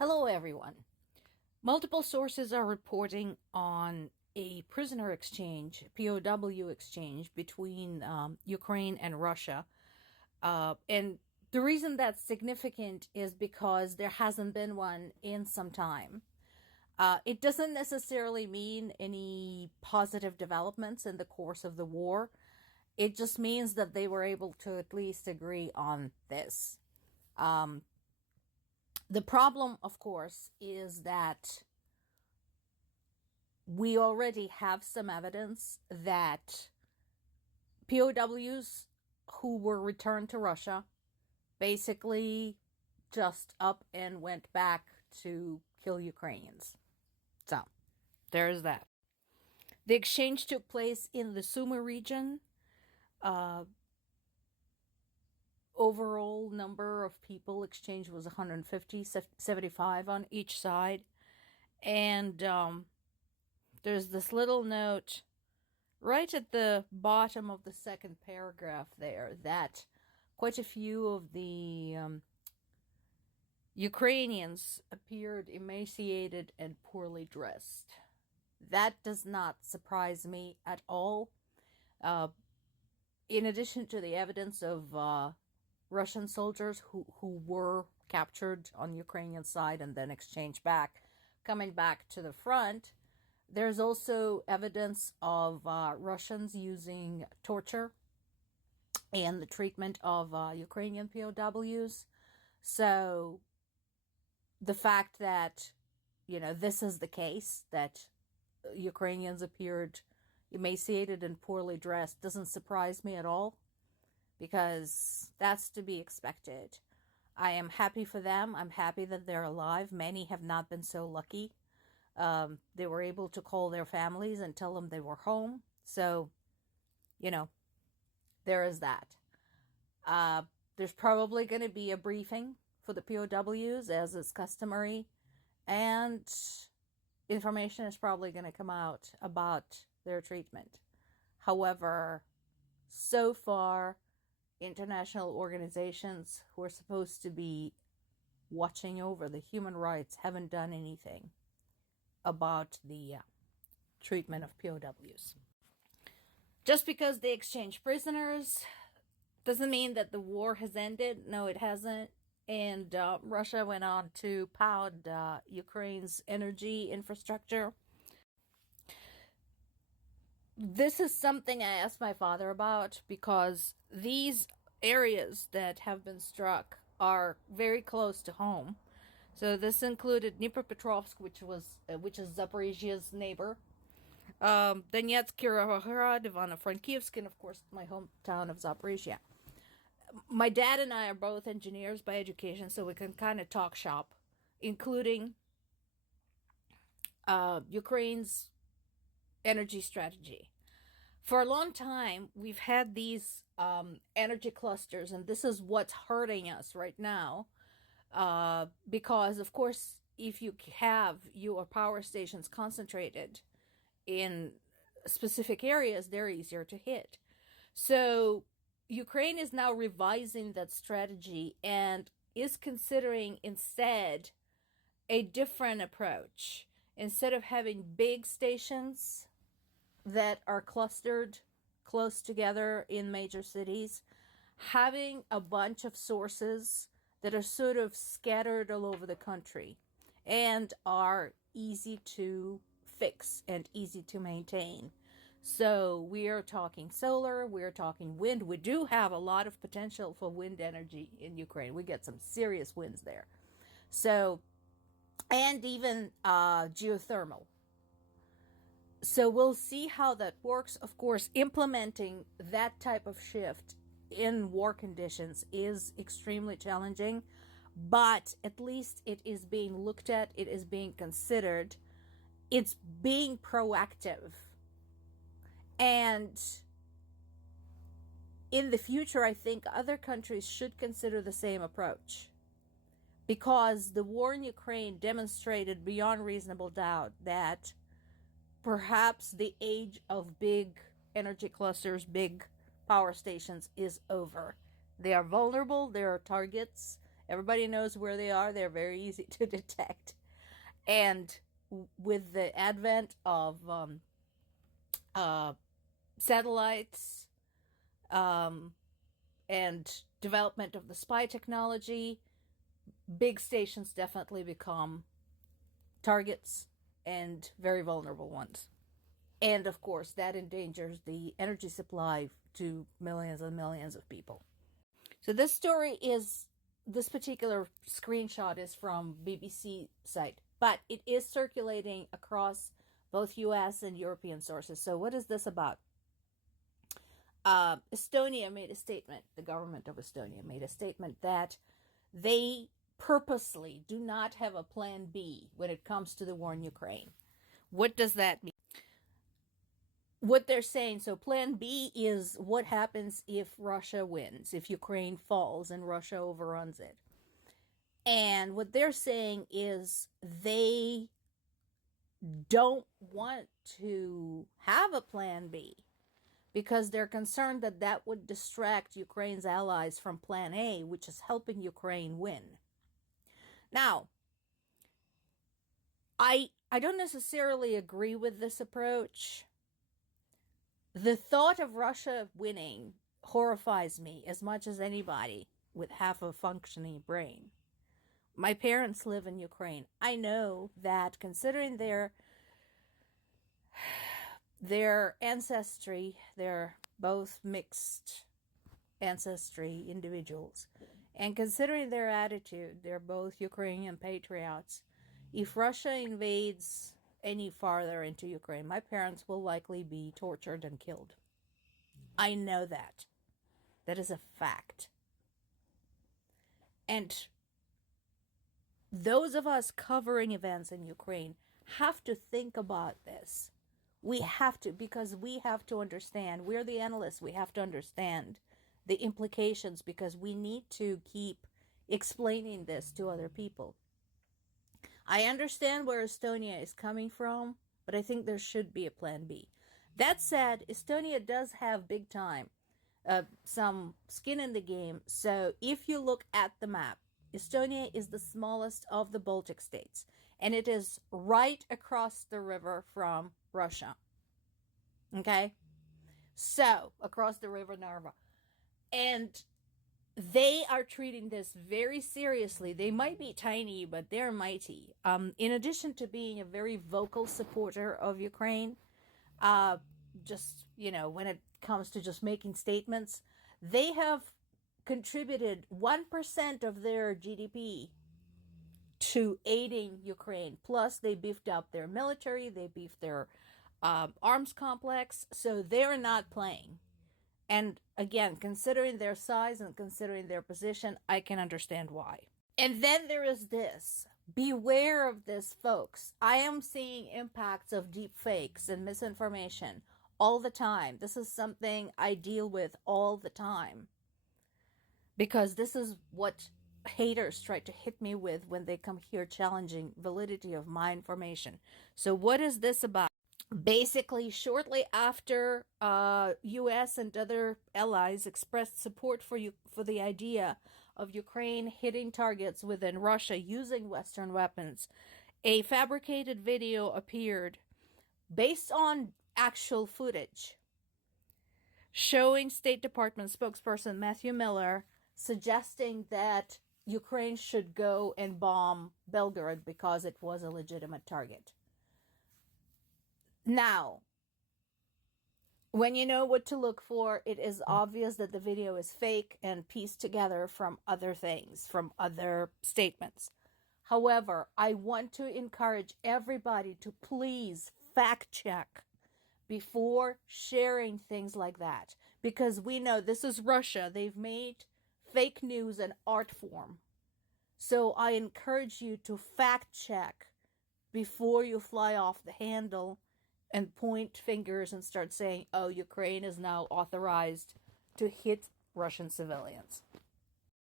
Hello, everyone. Multiple sources are reporting on a prisoner exchange, POW exchange, between Ukraine and Russia. And the reason that's significant is because there hasn't been one in some time. It doesn't necessarily mean any positive developments in the course of the war. It just means that they were able to at least agree on this. The problem, of course, is that we already have some evidence that POWs who were returned to Russia basically just up and went back to kill Ukrainians. So, there's that. The exchange took place in the Sumy region. Overall number of people exchanged was 150, 75 on each side. And there's this little note right at the bottom of the second paragraph there that quite a few of the Ukrainians appeared emaciated and poorly dressed. That does not surprise me at all. In addition to the evidence of Russian soldiers who were captured on Ukrainian side and then exchanged back, coming back to the front, there's also evidence of Russians using torture and the treatment of Ukrainian POWs. So the fact that, this is the case, that Ukrainians appeared emaciated and poorly dressed, doesn't surprise me at all, because that's to be expected. I am happy for them. I'm happy that they're alive. Many have not been so lucky. They were able to call their families and tell them they were home. So, there is that. There's probably going to be a briefing for the POWs, as is customary, and information is probably going to come out about their treatment. However, so far, international organizations who are supposed to be watching over the human rights haven't done anything about the treatment of POWs. Just because they exchange prisoners doesn't mean that the war has ended. No, it hasn't. And Russia went on to POW Ukraine's energy infrastructure. This is something I asked my father about, because these areas that have been struck are very close to home. So this included Dnipropetrovsk, which is Zaporizhia's neighbor, Donetsk, Kirovohrad, Ivano-Frankivsk, and of course my hometown of Zaporizhia. My dad and I are both engineers by education, so we can kind of talk shop, including Ukraine's energy strategy. For a long time, we've had these energy clusters, and this is what's hurting us right now. Because, of course, if you have your power stations concentrated in specific areas, they're easier to hit. So Ukraine is now revising that strategy and is considering instead a different approach. Instead of having big stations that are clustered close together in major cities, having a bunch of sources that are sort of scattered all over the country and are easy to fix and easy to maintain. So we are talking solar, we're talking wind. We do have a lot of potential for wind energy in Ukraine. We get some serious winds there. So, and even geothermal. So we'll see how that works. Of course, implementing that type of shift in war conditions is extremely challenging, but at least it is being looked at, it is being considered, it's being proactive. And in the future, I think other countries should consider the same approach, because the war in Ukraine demonstrated beyond reasonable doubt that perhaps the age of big energy clusters, big power stations is over. They are vulnerable, they are targets, Everybody knows where they are. They're very easy to detect. And with the advent of satellites and development of the spy technology, big stations definitely become targets and very vulnerable ones. And of course, that endangers the energy supply to millions and millions of people. So this particular screenshot is from BBC site, but it is circulating across both US and European sources. So what is this about? Estonia made a statement, the government of Estonia made a statement that they purposely do not have a plan B when it comes to the war in Ukraine. What does that mean? What they're saying, so plan B is what happens if Russia wins, if Ukraine falls and Russia overruns it. And what they're saying is they don't want to have a plan B because they're concerned that that would distract Ukraine's allies from plan A, which is helping Ukraine win. Now, I don't necessarily agree with this approach. The thought of Russia winning horrifies me as much as anybody with half a functioning brain. My parents live in Ukraine. I know that considering their ancestry, they're both mixed ancestry individuals, and considering their attitude, they're both Ukrainian patriots. If Russia invades any farther into Ukraine, my parents will likely be tortured and killed. I know that. That is a fact. And those of us covering events in Ukraine have to think about this. We have to, because we have to understand. We're the analysts. We have to understand the implications because we need to keep explaining this to other people. I understand where Estonia is coming from, but I think there should be a plan B. That said, Estonia does have big time, some skin in the game. So if you look at the map, Estonia is the smallest of the Baltic states, and it is right across the river from Russia. Okay? So, across the river Narva. And they are treating this very seriously. They might be tiny, but they're mighty. In addition to being a very vocal supporter of Ukraine, just, when it comes to just making statements, they have contributed 1% of their GDP to aiding Ukraine. Plus, they beefed up their military, they beefed their arms complex, so they're not playing. And again, considering their size and considering their position, I can understand why. And then there is this. Beware of this, folks. I am seeing impacts of deep fakes and misinformation all the time. This is something I deal with all the time. Because this is what haters try to hit me with when they come here challenging validity of my information. So what is this about? Basically, shortly after U.S. and other allies expressed support for the idea of Ukraine hitting targets within Russia using Western weapons, a fabricated video appeared based on actual footage showing State Department spokesperson Matthew Miller suggesting that Ukraine should go and bomb Belgorod because it was a legitimate target. Now, when you know what to look for, it is obvious that the video is fake and pieced together from other things, from other statements. However, I want to encourage everybody to please fact check before sharing things like that. Because we know this is Russia. They've made fake news an art form. So I encourage you to fact check before you fly off the handle and point fingers and start saying, oh, Ukraine is now authorized to hit Russian civilians.